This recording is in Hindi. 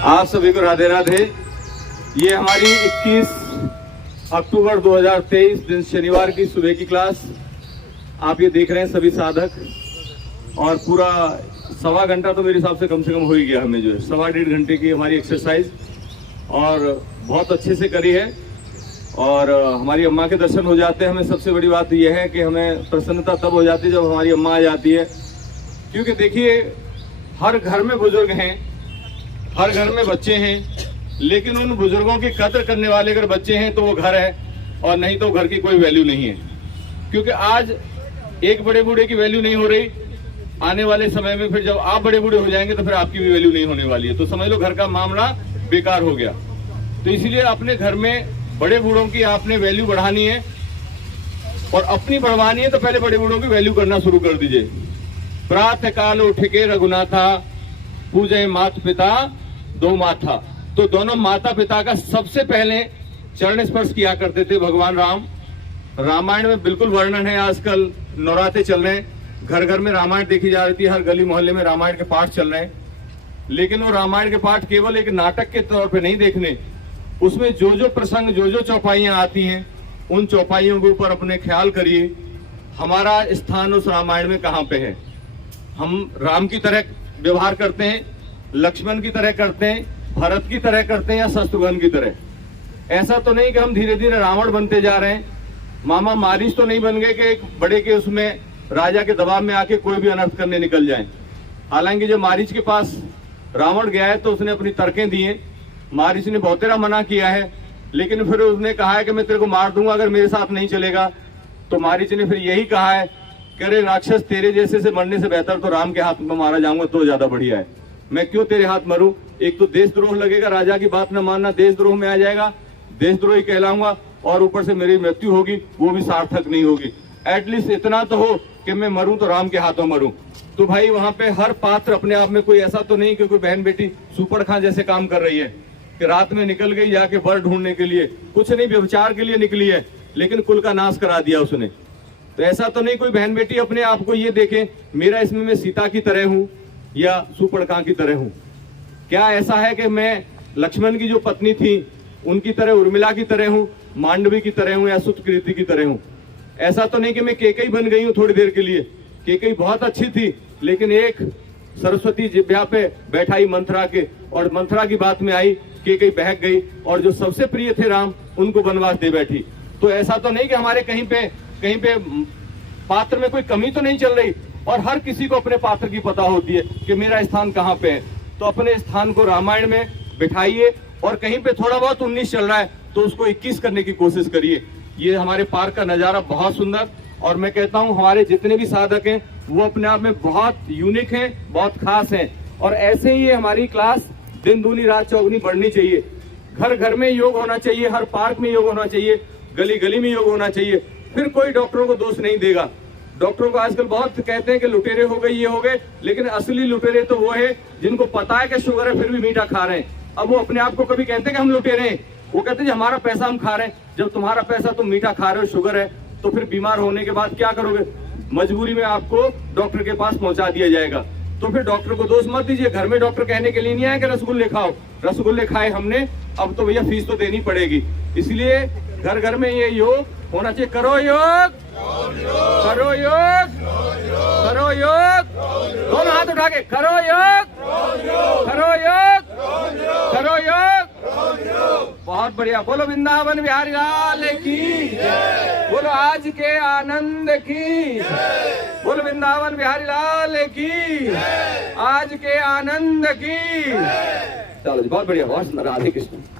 आप सभी को राधे राधे। ये हमारी 21 अक्टूबर 2023 दिन शनिवार की सुबह की क्लास आप ये देख रहे हैं सभी साधक, और पूरा सवा घंटा तो मेरे हिसाब से कम हो ही गया। हमें जो है 1.5 घंटे की हमारी एक्सरसाइज और बहुत अच्छे से करी है, और हमारी अम्मा के दर्शन हो जाते हैं। हमें सबसे बड़ी बात यह है कि हमें प्रसन्नता तब हो जाती है जब हमारी अम्मा आ जाती है, क्योंकि देखिए हर घर में बुजुर्ग हैं, हर घर में बच्चे हैं, लेकिन उन बुजुर्गों की कदर करने वाले अगर बच्चे हैं तो वो घर है, और नहीं तो घर की कोई वैल्यू नहीं है। क्योंकि आज एक बड़े बूढ़े की वैल्यू नहीं हो रही, आने वाले समय में फिर जब आप बड़े बूढ़े हो जाएंगे तो फिर आपकी भी वैल्यू नहीं होने वाली है। तो समझ लो घर का मामला बेकार हो गया। तो इसलिए अपने घर में बड़े बूढ़ों की आपने वैल्यू बढ़ानी है, और अपनी बढ़वानी है तो पहले बड़े बूढ़ों की वैल्यू करना शुरू कर दीजिए। प्रातः काल उठ के रघुनाथा, पूजे माता पिता दो माथा। तो दोनों माता पिता का सबसे पहले चरण स्पर्श किया करते थे भगवान राम। रामायण में बिल्कुल वर्णन है। आजकल नवरात्रे चल रहे हैं, घर घर में रामायण देखी जा रही है, हर गली मोहल्ले में रामायण के पाठ चल रहे हैं। लेकिन वो रामायण के पाठ केवल एक नाटक के तौर पे नहीं देखने, उसमें जो जो प्रसंग, जो जो चौपाइयां आती हैं, उन चौपाइयों के ऊपर अपने ख्याल करिए हमारा स्थान उस रामायण में कहाँ पे है। हम राम की तरह व्यवहार करते हैं, लक्ष्मण की तरह करते हैं, भरत की तरह करते हैं, या शत्रुघ्न की तरह। ऐसा तो नहीं कि हम धीरे धीरे रावण बनते जा रहे हैं। मामा मारीच तो नहीं बन गए कि एक बड़े के उसमें राजा के दबाव में आके कोई भी अनर्थ करने निकल जाए। हालांकि जब मारीच के पास रावण गया है तो उसने अपनी तर्कें दी हैं। मारीच ने बहुतेरा मना किया है, लेकिन फिर उसने कहा है कि मैं तेरे को मार दूंगा अगर मेरे साथ नहीं चलेगा। तो मारीच ने फिर यही कहा है कि अरे राक्षस, तेरे जैसे से मरने से बेहतर तो राम के हाथ में मारा जाऊंगा तो ज्यादा बढ़िया है। मैं क्यों तेरे हाथ मरूं? एक तो देशद्रोह लगेगा, राजा की बात न मानना देशद्रोह में आ जाएगा, देशद्रोही कहलाऊंगा, और ऊपर से मेरी मृत्यु होगी वो भी सार्थक नहीं होगी। एटलीस्ट इतना तो हो कि मैं मरूं तो राम के हाथों मरूं। तो भाई वहां पे हर पात्र अपने आप में, कोई ऐसा तो नहीं कि कोई बहन बेटी सुपर खां जैसे काम कर रही है कि रात में निकल गई जाके वर ढूंढने के लिए, कुछ नहीं व्यभिचार के लिए निकली है, लेकिन कुल का नाश करा दिया उसने। तो ऐसा तो नहीं कोई बहन बेटी अपने आप को ये देखे मेरा इसमें मैं सीता की तरह हूं या सुपर्णखा की तरह हूं। क्या ऐसा है कि मैं लक्ष्मण की जो पत्नी थी उनकी तरह, उर्मिला की तरह हूं, मांडवी की तरह हूं, या सुतकृति की तरह हूं? ऐसा तो नहीं कि मैं केकई बन गई हूं थोड़ी देर के लिए। केकई बहुत अच्छी थी, लेकिन एक सरस्वती जिह्वा पे बैठाई मंथरा के, और मंथरा की बात में आई, केकई बहक गई, और जो सबसे प्रिय थे राम उनको वनवास दे बैठी। तो ऐसा तो नहीं कि हमारे कहीं पे पात्र में कोई कमी तो नहीं चल रही, और हर किसी को अपने पात्र की पता होती है कि मेरा स्थान कहाँ पे है। तो अपने स्थान को रामायण में बिठाइए, और कहीं पे थोड़ा बहुत 19 चल रहा है तो उसको 21 करने की कोशिश करिए। ये हमारे पार्क का नजारा बहुत सुंदर, और मैं कहता हूँ हमारे जितने भी साधक हैं वो अपने आप में बहुत यूनिक हैं, बहुत खास हैं। और ऐसे ही हमारी क्लास दिन दूनी रात चौगुनी बढ़नी चाहिए। घर घर में योग होना चाहिए, हर पार्क में योग होना चाहिए, गली गली में योग होना चाहिए। फिर कोई डॉक्टरों को दोष नहीं देगा। डॉक्टरों को आजकल बहुत कहते हैं कि लुटेरे हो गए, ये हो गए, लेकिन असली लुटेरे तो वो है जिनको पता है कि शुगर है फिर भी मीठा खा रहे हैं। अब वो अपने आप को कभी कहते हैं कि हम लुटेरे हैं, वो कहते हैं हमारा पैसा हम खा रहे हैं। जब तुम्हारा पैसा तुम मीठा खा रहे हो, शुगर है, तो फिर बीमार होने के बाद क्या करोगे? मजबूरी में आपको डॉक्टर के पास पहुंचा दिया जाएगा। तो फिर डॉक्टर को दोष मत दीजिए। घर में डॉक्टर कहने के लिए नहीं आया कि रसगुल्ले खाओ, रसगुल्ले खाए हमने, अब तो भैया फीस तो देनी पड़ेगी। इसलिए घर घर में ये योग होना चाहिए। करो योग, करो योग, करो योग, दोनों हाथ उठा के करो योग, करो योग, करो योग। बहुत बढ़िया। बोलो वृंदावन बिहारी लाल की, बोलो आज के आनंद की, बोलो वृंदावन बिहारी लाल की, आज के आनंद की। चलो जी, बहुत बढ़िया, बहुत सुंदर। राधे कृष्ण।